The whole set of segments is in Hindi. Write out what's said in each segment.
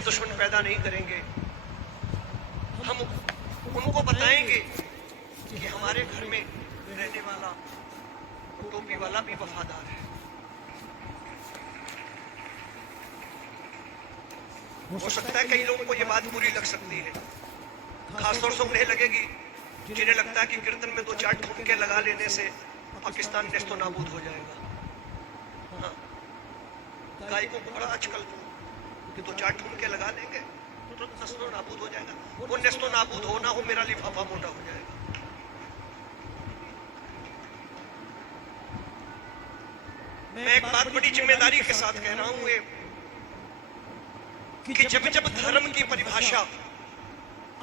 और दुश्मन पैदा नहीं करेंगे। हम उनको बताएंगे कि हमारे घर में रहने वाला टोपी वाला भी वफादार है। हो सकता है कई लोगों को यह बात बुरी लग सकती है, खासतौर से उन्हें लगेगी जिन्हें लगता है कि कीर्तन में 2-4 ठुमके लगा लेने से पाकिस्तान नेस्तो नाबूद हो जाएगा। हाँ, गायकों को बड़ा आजकल कि 2-4 ठुमके लगा लेंगे तो नेस्तो नाबूद हो जाएगा। वो नेस्तो नाबूद हो ना हो, मेरा लिफाफा मोटा हो जाएगा। मैं एक बात बड़ी जिम्मेदारी के साथ कह रहा हूं कि जब जब धर्म की परिभाषा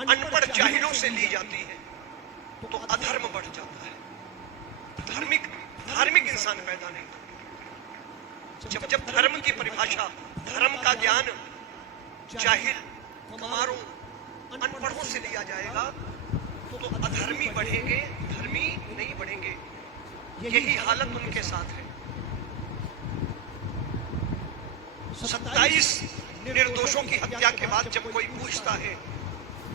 अनपढ़ जाहिलों से ली जाती है तो अधर्म बढ़ जाता है, धार्मिक इंसान पैदा नहीं होता। जब जब धर्म की परिभाषा, धर्म का ज्ञान जाहिल, कुमारों, अनपढ़ों से लिया जाएगा तो अधर्मी बढ़ेंगे, धर्मी नहीं बढ़ेंगे। यही हालत उनके साथ है। 27 निर्दोषों की हत्या के बाद जब कोई पूछता है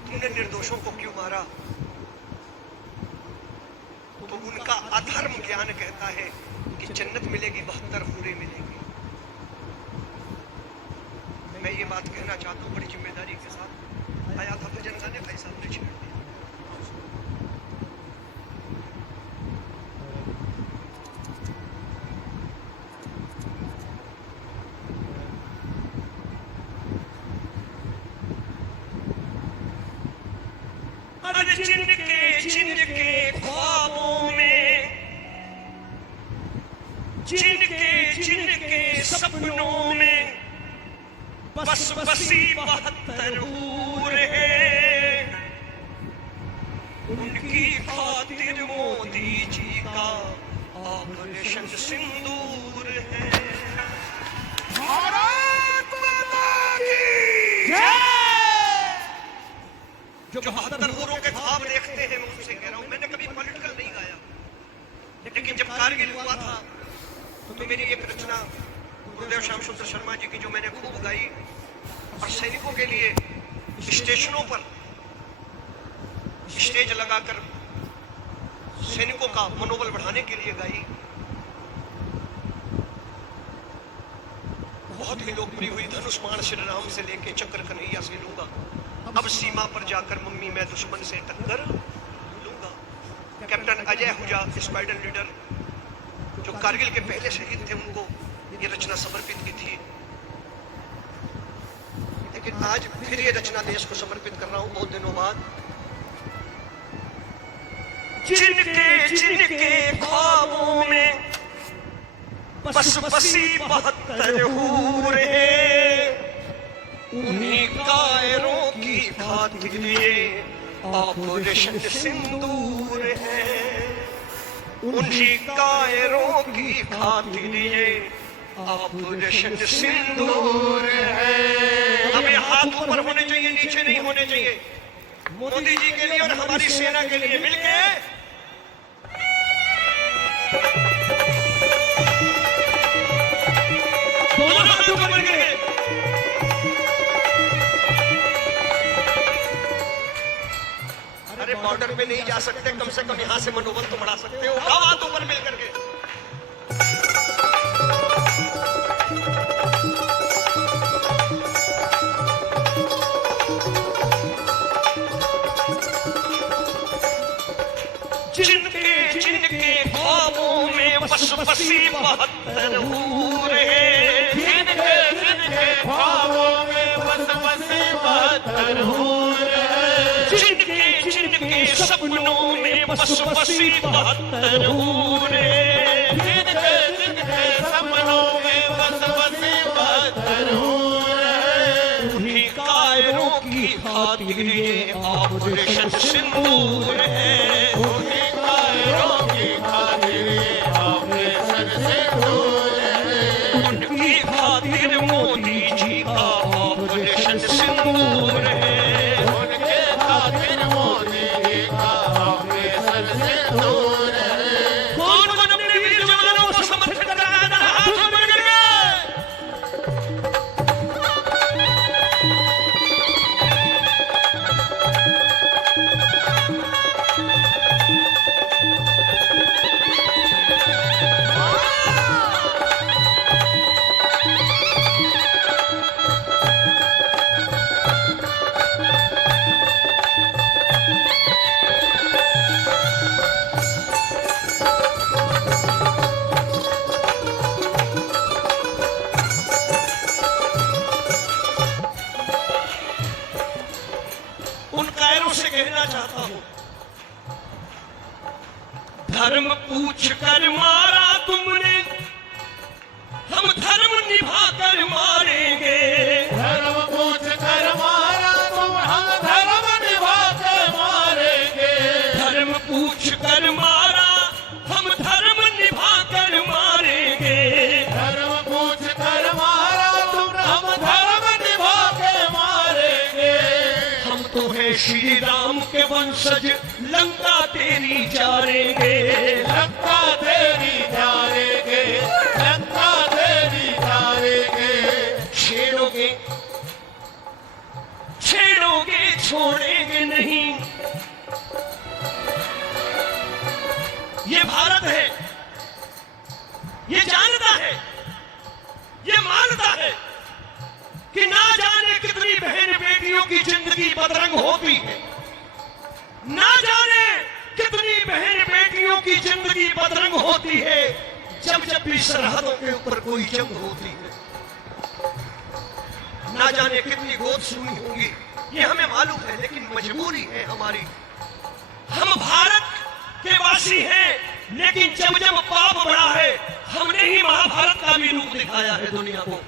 तुमने निर्दोषों को क्यों मारा, तो उनका अधर्म ज्ञान कहता है कि जन्नत मिलेगी, 72 हूरें मिलेंगी। मैं ये बात कहना चाहता हूं बड़ी जिम्मेदारी के साथ। आया था भजन गाने, भाई साहब ने छेड़ दिया। जिनके ख्वाबों में, जिनके सपनों में बस बसी 72 हूर है, उनकी खातिर मोदी जी का ऑपरेशन सिंदूर है। भारत माता की जय। जो 72 हूरों के ख्वाब देखते हैं, मैं उनसे कह रहा हूं, मैंने कभी पॉलिटिकल नहीं गाया, लेकिन जब कारगिल हुआ था तो मेरी एक रचना गुरुदेव श्याम सुंदर शर्मा जी की जो मैंने खूब गाई और सैनिकों के लिए स्टेशनों पर स्टेज लगाकर सैनिकों का मनोबल बढ़ाने के लिए गाई, बहुत ही लोकप्रिय हुई। धनुष बाण श्री राम से लेके चक्र कन्हैया से लूंगा, अब सीमा पर जाकर मम्मी मैं दुश्मन से टक्कर लूंगा। कैप्टन अजय हुजा, स्क्वाड्रन लीडर जो कारगिल के पहले शहीद थे, उनको ये रचना समर्पित की थी। लेकिन आज फिर ये रचना देश को समर्पित कर रहा हूं बहुत दिनों बाद। जिनके ख्वाबों में बस बसी 72 हूर है, उन्हीं कायरों की खातिर ये ऑपरेशन सिंदूर है, उन्हीं कायरों की खातिर ये ऑपरेशन सिंदूर है। अब ये हाथ ऊपर होने चाहिए, नीचे नहीं होने चाहिए। मोदी जी के लिए और हमारी सेना के लिए मिलके दोनों हाथ ऊपर करके अरे बॉर्डर पे नहीं जा सकते, कम से कम यहां से मनोबल तो बढ़ा सकते हो। उठाओ हाथ ऊपर मिल करके। जिनके ख्वाबों में बस बसी 72 हूर है, जिनके ख्वाबों में बस बसी 72 हूर है, जिनके सपनों में बस बसी 72 हूर है, जिनके सपनों में बस बसी 72 हूर है, उन्हीं कायरों की खातिर ये ऑपरेशन सिंदूर है, उन्हीं कायरों की खातिर ये ऑपरेशन सिंदूर है, उनकी खातिर मोदी जी का ऑपरेशन सिंदूर है, उनके खातिर मोदी जी का ऑपरेशन सिंदूर है। कौन कौन अपने वीर जवानों को समर्पित कर रहा है? हाथ ऊपर करके कहना चाहता हूं, धर्म पूछ कर मारा तुमने, हम धर्म निभा कर मारेंगे। धर्म पूछ कर मारा तुम, हम धर्म निभा कर मारेंगे। धर्म पूछ कर मारा, हम धर्म निभा कर मारेंगे। धर्म पूछ कर मारा तुम, हम धर्म निभा के मारेंगे। हम तो है श्री राम के वंशज, लंका तेरी जारेंगे। लंका तेरी जारेंगे, लंका तेरी जारेंगे। छेड़ोगे छेड़ोगे छोड़ेंगे नहीं। ये भारत है, ये जानता है, ये मानता है कि ना जाने कितनी बहन बेटियों की जिंदगी बदरंग होती है, ना जाने कितनी बहन बेटियों की जिंदगी बदरंग होती है जब जब भी सरहदों के ऊपर कोई जंग होती है। ना जाने कितनी गोद सुनी होंगी, ये हमें मालूम है, लेकिन मजबूरी है हमारी। हम भारत के वासी हैं, लेकिन जब जब पाप बढ़ा है, हमने ही महाभारत का भी रूप दिखाया है दुनिया को।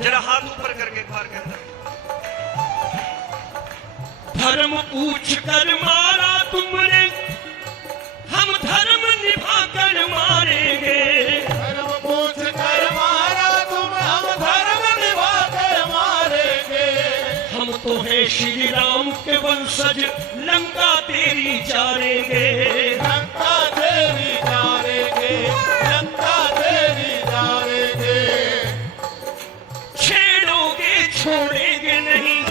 जरा हाथ ऊपर करके एक बार कहना, धर्म पूछ कर मारा तुमने, हम धर्म निभा कर मारेंगे। धर्म पूछ कर मारा तुम, हम धर्म निभा कर मारेंगे। हम तो है श्री राम के वंशज, लंका तेरी जारेंगे। लंका तेरी जारेंगे, लंका तेरी जारेंगे। छेड़ोगे छोड़ेंगे नहीं,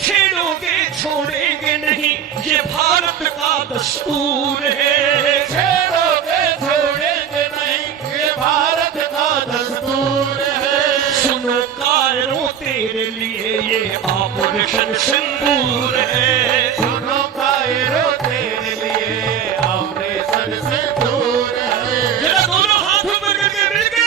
छेड़ोगे छोड़ेंगे नहीं, ये भारत का दस्तूर है। छेड़ोगे छोड़ेंगे नहीं, ये भारत का दस्तूर है। सुनो कायरों तेरे लिए ये ऑपरेशन सिंदूर है। सुनो कायरों तेरे लिए ऑपरेशन सिंदूर है। जरा दोनों हाथ ऊपर करके मिलके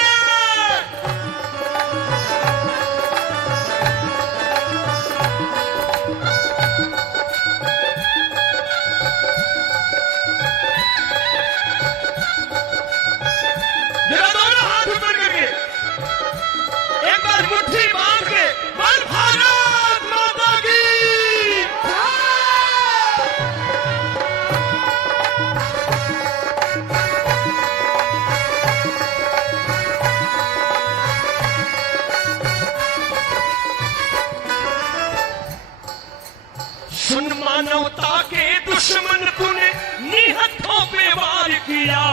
एक बार मुट्ठी बांध के बोल भारत माता की। सुन मानवता के दुश्मन तूने निहत्थों पे वार किया।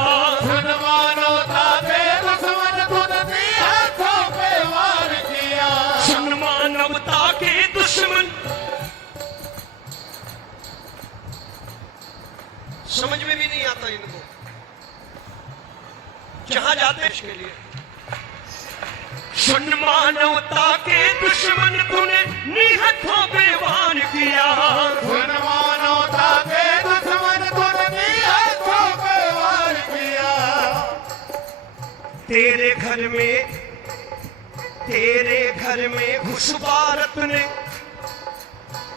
सुन मानवता के दुश्मन तूने निहत्थों पे वार किया। सुन मानवता के दुश्मन, समझ में भी नहीं आता इनको, जहां जाते इसके लिए। सुन मानवता के दुश्मन तूने निहत्थों पे वार किया। सुन मानवता के दुश्मन तूने निहत्थों पे वार किया। तेरे घर में घुस भारत ने,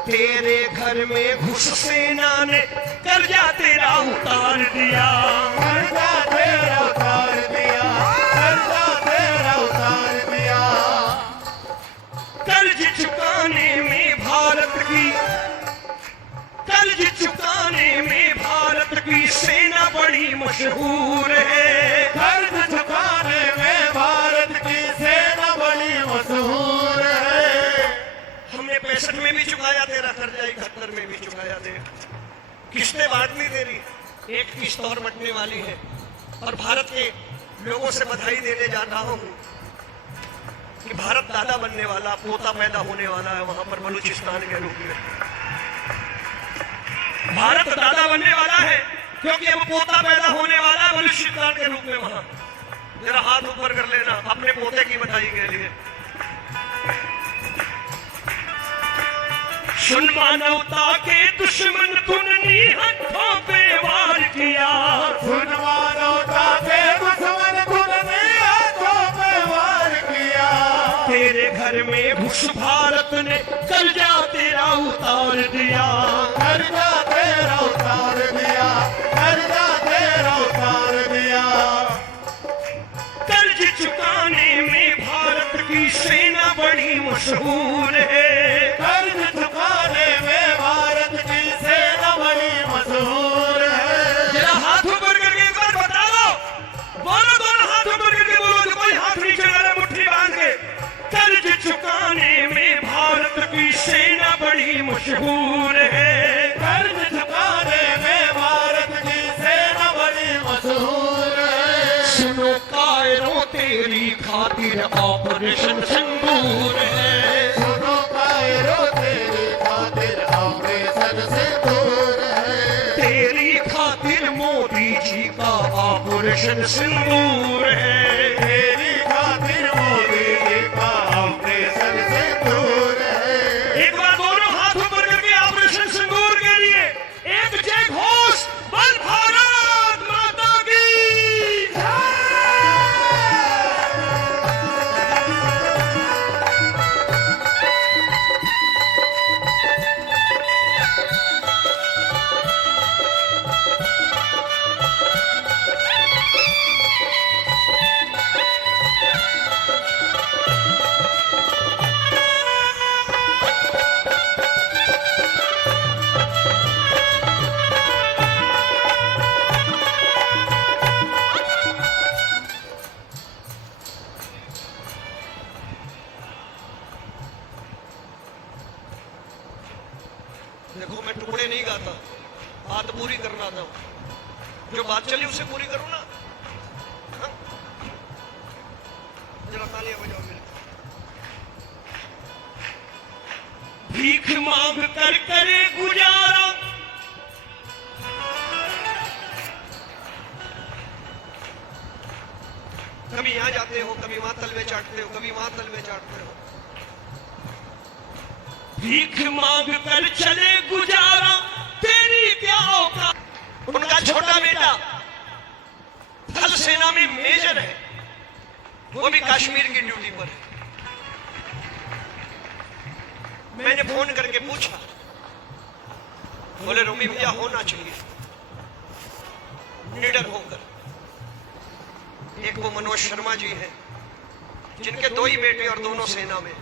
तेरे घर में घुस सेना ने कर्जा तेरा उतार दिया। कर्जा तेरा उतार दिया, कर्जा तेरा उतार दिया। कर्ज चुकाने में भारत की, कर्ज चुकाने में भारत की सेना बड़ी मशहूर है। कर्ज चुकाने में भारत की सेना बड़ी मशहूर है। हमने 65 में भी चुकाया तेरा कर्जा, 71 में भी चुकाया तेरा। किस्तें बांटनी तेरी, एक किस्त और बंटने वाली है। और भारत के लोगों से बधाई देने जा रहा हूं कि भारत दादा बनने वाला, पोता पैदा होने वाला है वहां पर बलूचिस्तान के रूप में। भारत दादा बनने वाला है क्योंकि अब पोता पैदा होने वाला है बलूचिस्तान के रूप में वहां। जरा हाथ ऊपर कर लेना अपने पोते की बधाई के लिए। सुन मानवता के दुश्मन तूने निहत्थों पे वार किया। सुन मानवता के दुश्मन तूने निहत्थों पे वार किया। तेरे घर में घुस भारत ने कर्जा तेरा उतार दिया, कर्जा तेरा उतार दिया, कर्जा तेरा उतार दिया। कर्ज चुकाने में भारत की सेना बड़ी मशहूर है, कर्ज चुकाने में भारत की सेना बड़ी मशहूर है। जरा हाथ ऊपर करके एक बार बता दो, बोलो दोनों हाथ ऊपर करके बोलो, जो कोई हाथ नीचे वाला मुट्ठी बांध के। कर्ज चुकाने में भारत की सेना बड़ी मशहूर है, कर्ज चुकाने में भारत की सेना बड़ी मशहूर है। सुनो कायरों तेरी खातिर ऑपरेशन सिंदूर है, सुनो कायरों तेरी खातिर ऑपरेशन सिंदूर है। तेरी खातिर मोदी जी का ऑपरेशन सिंदूर है, तेरी खातिर मोदी जी का ऑपरेशन सिंदूर है। एक बार दोनों हाथ ऊपर करके ऑपरेशन सिंदूर के लिए एक जय घोष, बल भारत माता की जय। देखो मैं टुकड़े नहीं गाता, बात पूरी करना था, जो बात चली उसे पूरी करो ना। हाँ? जरा तालियां बजाओ मेरे। भीख मांग कर करे गुजारा, कभी यहां जाते हो, कभी वहां तलवे चाटते हो, कभी वहां तलवे चाटते हो। भीख मांग कर चले गुजारा, तेरी क्या औकात। उनका छोटा बेटा थल सेना में मेजर है, वो भी कश्मीर की ड्यूटी पर है। मैंने फोन करके पूछा, बोले रोमी भैया होना चाहिए निडर होकर। एक वो मनोज शर्मा जी हैं, जिनके दो ही बेटे और दोनों सेना में।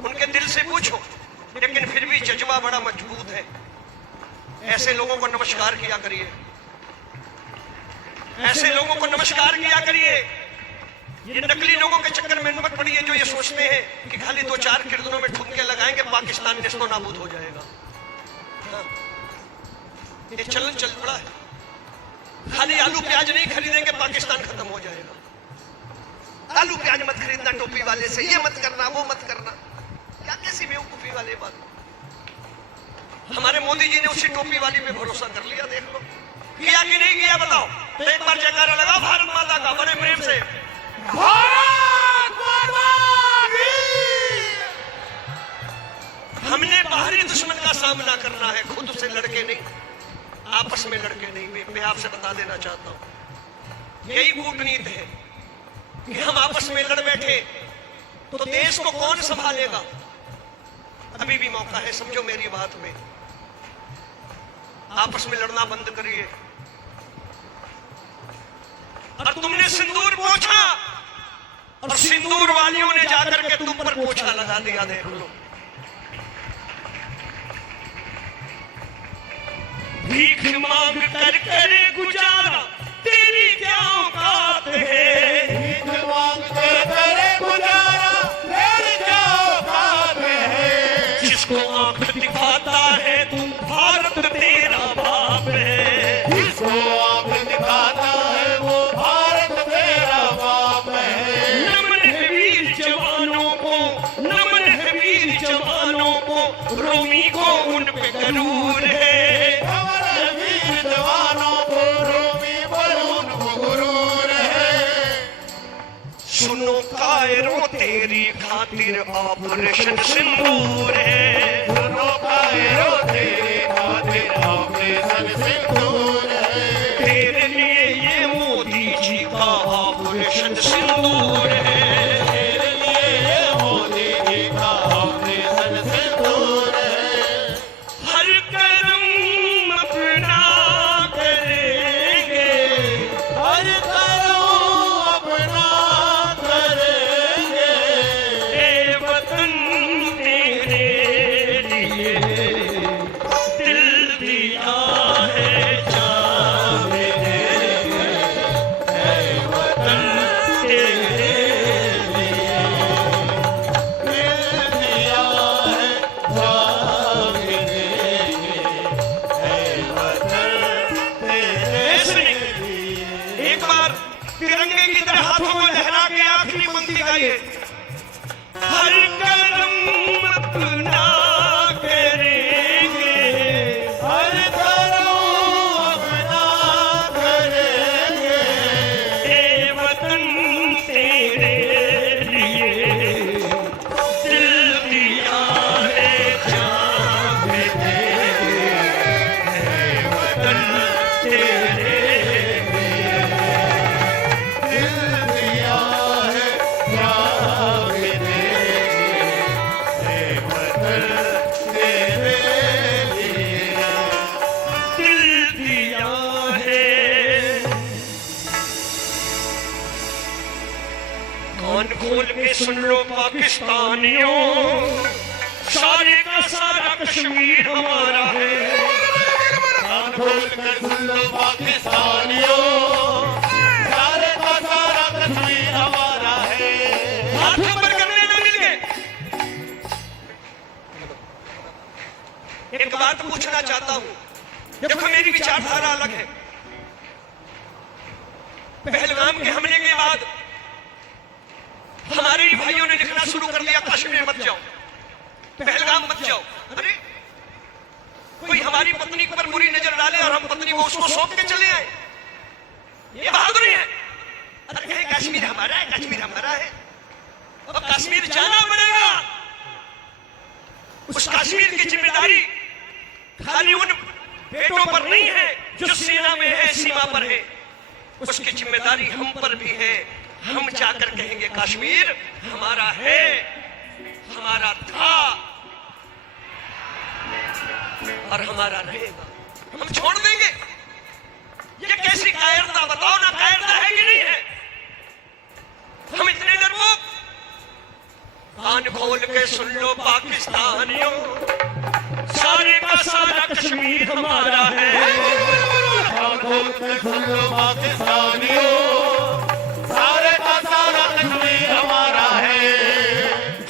उनके दिल से पूछो, लेकिन फिर भी जज्बा बड़ा मजबूत है। ऐसे लोगों को नमस्कार किया करिए, ऐसे लोगों को नमस्कार किया करिए। ये नकली लोगों के चक्कर में मत पड़िए, जो ये सोचते हैं कि खाली 2-4 किरदनों में ठुमके लगाएंगे पाकिस्तान नेस्तो नाबूद हो जाएगा। हाँ। ये चलन चल पड़ा है, खाली आलू प्याज नहीं खरीदेंगे पाकिस्तान खत्म हो जाएगा। आलू प्याज मत खरीदना टोपी वाले से, ये मत करना, वो मत करना। क्या कैसी बेवकूफी वाली बात। हमारे मोदी जी ने उसी टोपी वाली पे भरोसा कर लिया, देख लो किया कि नहीं किया बताओ। तो एक बार जयकारा लगा भारत माता का बड़े प्रेम से। भारत माता की। हमने बाहरी दुश्मन का सामना करना है, खुद से लड़के नहीं, आपस में लड़के नहीं। मैं आपसे बता देना चाहता हूं, यही कूटनीति है कि हम आपस में लड़ बैठे तो देश को कौन संभालेगा। अभी भी मौका है, समझो मेरी बात में। आपस में लड़ना बंद करिए। और तुमने सिंदूर पोंछा और सिंदूर वालियों ने जाकर के तुम पर पोछा लगा दिया, देख लो। भीख मांग कर करे गुजारा, तेरी क्या औकात है। भीख मांग कर करे गुजारा, तेरी क्या औकात है। जिसको आंख दिखाता है तुम भारत तेरा बाप है। जिसको आंख दिखाता है वो भारत तेरा बाप है। नमन है वीर जवानों को, नमन है वीर जवानों को, रोमी को उन पे गरूर है। नमन है वीर जवानों को, रोमी पर उनको गुरूर है। सुनो कायरों तेरी खातिर ऑपरेशन सिंदूर है। सुनो कायरों तेरी खातिर ऑपरेशन सिंदूर है। तेरे लिए ये मोदी जी का ऑपरेशन सिंदूर है। गाइए। हर कदम अपना करेंगे, हर कदम अपना करेंगे, ए वतन तेरे लिए दिल दिया है, जान भी देंगे, ए वतन तेरे दिल दिया है प्यार देंगे, ए वतन तेरे लिए। दिल दिया है। कान खोल के सुन लो पाकिस्तानियों, सारे का सारा कश्मीर हमारा है। कान खोल कर सुन लो पाकिस्तानियों, सारे का सारा कश्मीर हमारा है। हाथ ऊपर करने में मिल गए। एक बात पूछना चाहता हूं, देखो मेरी विचारधारा अलग है। पहलगाम के हमले के बाद हमारे ही भाइयों ने लिखना शुरू कर दिया, कश्मीर मत जाओ, पहलगाम मत जाओ। अरे कोई हमारी पत्नी पर बुरी नजर डाले और हम पत्नी को उसको सौंप के चले आए, ये बहादुरी है। अरे कहे कश्मीर हमारा है, कश्मीर हमारा है। अब कश्मीर जाना पड़ेगा। उस कश्मीर की जिम्मेदारी खाली उन बेटों पर नहीं है जो सेना में है, सीमा पर है। उसकी जिम्मेदारी हम पर भी है। हम जाकर कहेंगे कश्मीर हमारा है, हमारा था और हमारा रहेगा। हम छोड़ देंगे। ये कैसी कायरता, बताओ ना, कायरता है कि नहीं है? हम इतने डरपोक। कान खोल के सुन लो पाकिस्तानियों, सारे का सारा कश्मीर हमारा है। कान खोल कर सुन लो पाकिस्तानियों, सारे का सारा कश्मीर हमारा है।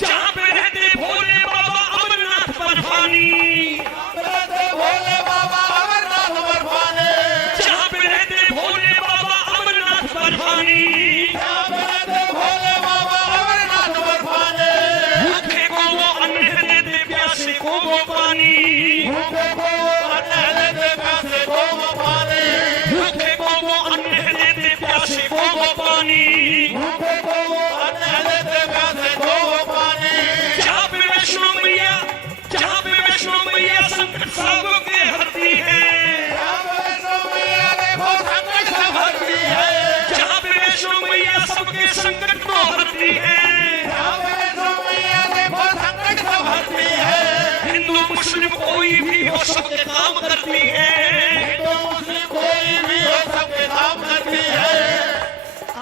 जहां पे रहते भोले बाबा अमरनाथ बर्फानी, रहते भोले बाबा अमरनाथ बर्फानी, जहां पे रहते भोले बाबा अमरनाथ बर्फानी, रहते भोले बाबा अमरनाथ बर्फानी। भूखे को वो अन्न देते, प्यासे को वो पानी, भूखे को अन्न देते, प्यासे को वो पानी, भूखे को वो अन्न देते, प्यासे को वो पानी। भूखे को अन्न देते, प्यासे को वो पानी। जहां पे वैष्णो मैया, जहां पे वैष्णो मैया संकट सबों के हरती है, वैष्णो मैया देखो संकट सब हरती है, जहां पे वैष्णो मैया सबके संकट को हरती है। वैष्णो मैया देखो संकट सब हरती है। हिंदू मुस्लिम कोई भी हो सबके काम करती है। हिंदू मुस्लिम कोई भी हो सबके काम करती है।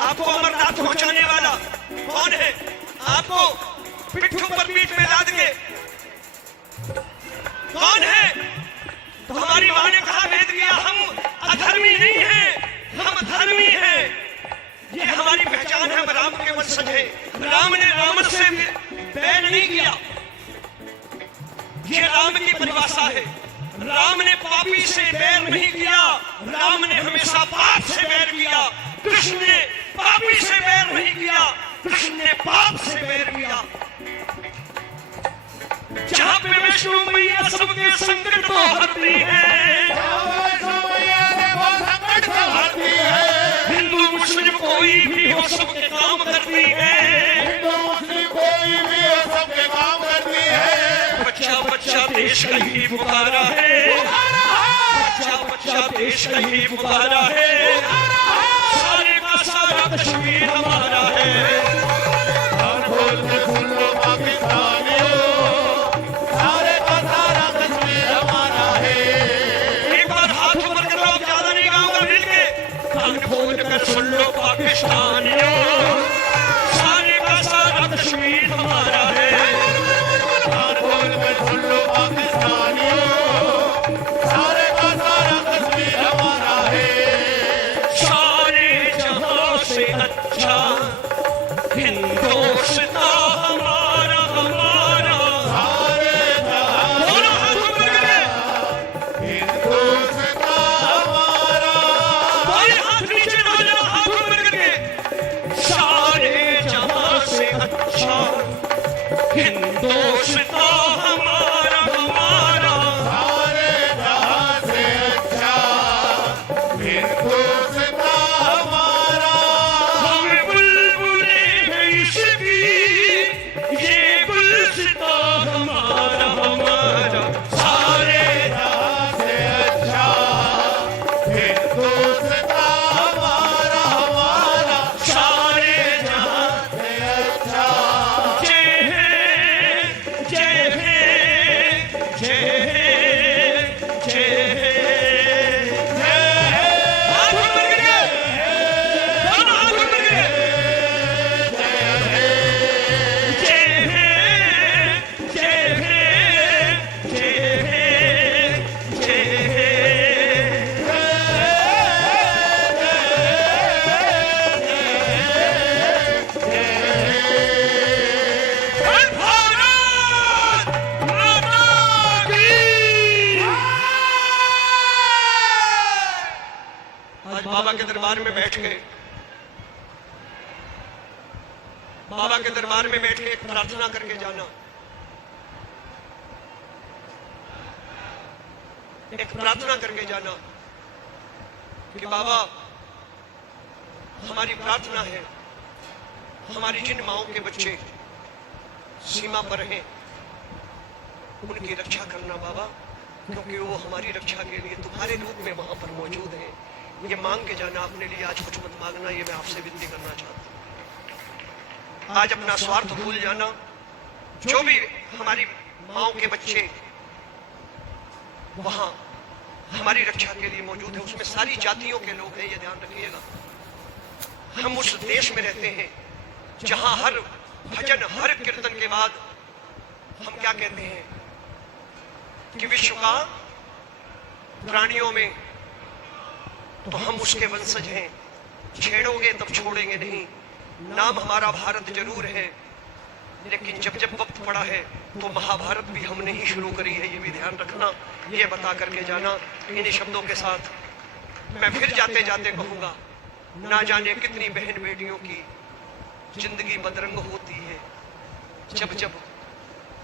आपको अमरनाथ पहुंचाने वाला कौन है? आपको पिट्ठू पर पीठ में लाद के कौन है? तो हमारी मां ने कहा, वेद किया, हम अधर्मी नहीं हैं, हम धर्मी हैं। ये हमारी पहचान है, हम राम के वंशज हैं। राम ने रावण से बैर नहीं किया, ये राम की परिभाषा है। राम ने पापी से बैर नहीं किया, राम ने हमेशा पाप से बैर किया। कृष्ण ने पापी से बैर नहीं किया, कृष्ण ने पाप से बैर किया। जहां पे वैष्णो मैया सबके संकट को हरती है, वैष्णो मैया देखो संकट सब हरती है। हिंदू मुस्लिम कोई भी हो सबके काम करती है। हिंदू मुस्लिम कोई भी हो सबके काम करती है। बच्चा बच्चा देश का ही पुकारा है, बच्चा बच्चा देश का ही पुकारा है। सारे का सारा कश्मीर हमारा है। कान खोल के सुन लो पाकिस्तानियों, सारे का सारा कश्मीर हमारा है। एक बार हाथ ऊपर कर लो, आप ज्यादा नहीं गाऊंगा, मिल के कान खोल कर सुन लो पाकिस्तानियों, सारे का सारा कश्मीर हमारा है। कान खोल के सुन लो पाकिस्तानियों, सारे का सारा कश्मीर हमारा है। सारे जहां से अच्छा हिंदुस्तान शान, हिंदुस्तान हमारा हमारा, सारे जहां से अच्छा हिंदुस्तान हमारा। हम बुलबुले हैं इसकी, ये गुलसितां हमारा हमारा, सारे जहां से अच्छा हिंदुस्तान हमारा हमारा। सारे जहां से अच्छा जय है जय है जय है जय है। हाथ ऊपर करिए, दोनों हाथ ऊपर करिए। जय है जय है जय है जय है। भारत माता की। आज बाबा के दरबार में बैठ गए, बाबा के दरबार में बैठ के एक प्रार्थना करके जाना, एक प्रार्थना करके जाना कि बाबा हमारी प्रार्थना है, हमारी जिन माओं के बच्चे सीमा पर हैं उनकी रक्षा करना बाबा, क्योंकि वो हमारी रक्षा के लिए तुम्हारे रूप में वहां पर मौजूद हैं। ये मांग के जाना, अपने लिए आज कुछ मत मांगना, ये मैं आपसे विनती करना चाहता हूं। आज अपना स्वार्थ भूल जाना। जो भी हमारी माओं के बच्चे वहां हमारी रक्षा के लिए मौजूद है, उसमें सारी जातियों के लोग हैं, ये ध्यान रखिएगा। हम उस देश में रहते हैं जहां हर भजन, हर कीर्तन के बाद हम क्या कहते हैं कि विश्व का प्राणियों में तो हम उसके वंशज हैं, छेड़ोगे तब छोड़ेंगे नहीं। नाम हमारा भारत जरूर है, लेकिन जब जब वक्त पड़ा है तो महाभारत भी हमने ही शुरू करी है, ये भी ध्यान रखना। ये बता करके जाना। इन्हीं शब्दों के साथ मैं फिर जाते जाते कहूंगा, ना जाने कितनी बहन बेटियों की जिंदगी बदरंग होती है जब जब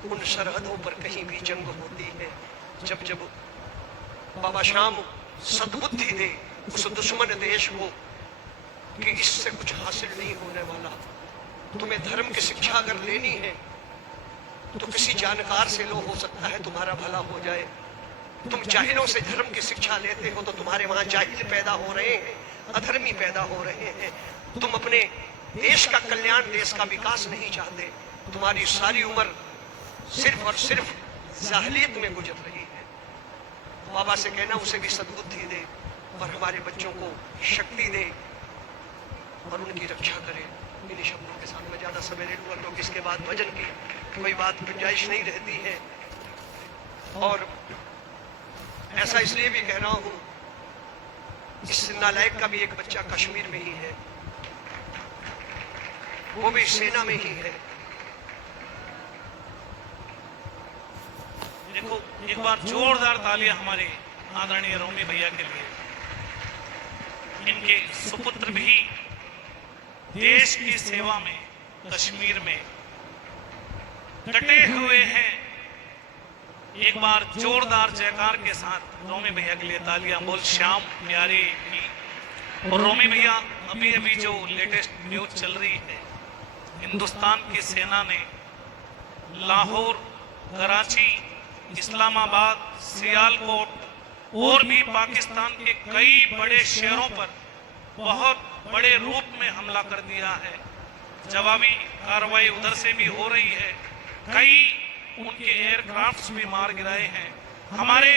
उन सरहदों पर कहीं भी जंग होती है। जब जब बाबा श्याम सद्बुद्धि दे उस दुश्मन देश को कि इससे कुछ हासिल नहीं होने वाला। तुम्हें धर्म की शिक्षा अगर लेनी है तो किसी जानकार से लो, हो सकता है तुम्हारा भला हो जाए। तुम जाहिलों से धर्म की शिक्षा लेते हो तो तुम्हारे वहां जाहिल पैदा हो रहे हैं, अधर्मी पैदा हो रहे हैं। तुम अपने देश का कल्याण, देश का विकास नहीं चाहते। तुम्हारी सारी उम्र सिर्फ और सिर्फ जाहिलियत में गुजर रही है। बाबा से कहना उसे भी सद्बुद्धि दे और हमारे बच्चों को शक्ति दे और उनकी रक्षा करे। इन्हीं शब्दों के साथ मैं ज्यादा समय नहीं लूंगा क्योंकि इसके बाद भजन की कोई बात गुंजाइश नहीं रहती है। और ऐसा इसलिए भी कह रहा हूं, इस नालायक का भी एक बच्चा कश्मीर में ही है, वो भी सेना में ही है। देखो, एक बार जोरदार तालियां हमारे आदरणीय रोमी भैया के लिए। इनके सुपुत्र भी देश की सेवा में कश्मीर में डटे हुए हैं। एक बार जोरदार जयकार के साथ रोमी भैया के लिए तालियां। बोल श्याम प्यारे की। और रोमी भैया, अभी अभी जो लेटेस्ट न्यूज चल रही है, हिंदुस्तान की सेना ने लाहौर, कराची, इस्लामाबाद, सियालकोट और भी पाकिस्तान के कई बड़े शहरों पर बहुत बड़े रूप में हमला कर दिया है। जवाबी कार्रवाई उधर से भी हो रही है। कई उनके एयरक्राफ्ट्स भी मार गिराए हैं। हमारे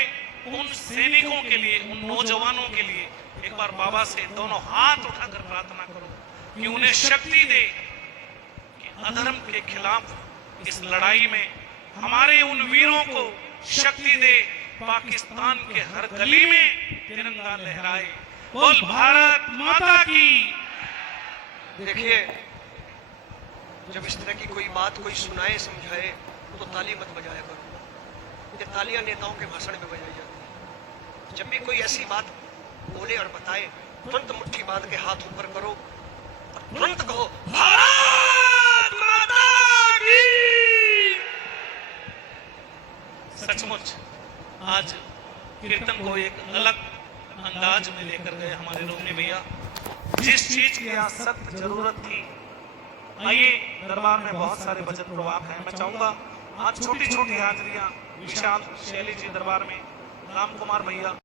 उन सैनिकों के लिए, उन नौजवानों के लिए एक बार बाबा से दोनों हाथ उठाकर प्रार्थना करो कि उन्हें शक्ति दे कि अधर्म के खिलाफ इस लड़ाई में हमारे उन वीरों को शक्ति दे, पाकिस्तान के हर गली में तिरंगा लहराए। बोल भारत माता की। देखिए, जब इस तरह की कोई बात कोई सुनाए, समझाए तो ताली मत बजाया करो। ये तालियां नेताओं के भाषण में बजाई जाती है। जब भी कोई ऐसी बात बोले और बताए, तुरंत मुट्ठी बांध के हाथ ऊपर करो और तुरंत कहो भारत माता समक्ष आज कीर्तन को एक अलग अंदाज में लेकर गए हमारे रोमनी भैया। जिस चीज की आज सख्त जरूरत थी, आइए दरबार में बहुत सारे भजन प्रवाह हैं। मैं चाहूंगा आज छोटी छोटी हाजरियां विशाल शैली जी दरबार में, राम कुमार भैया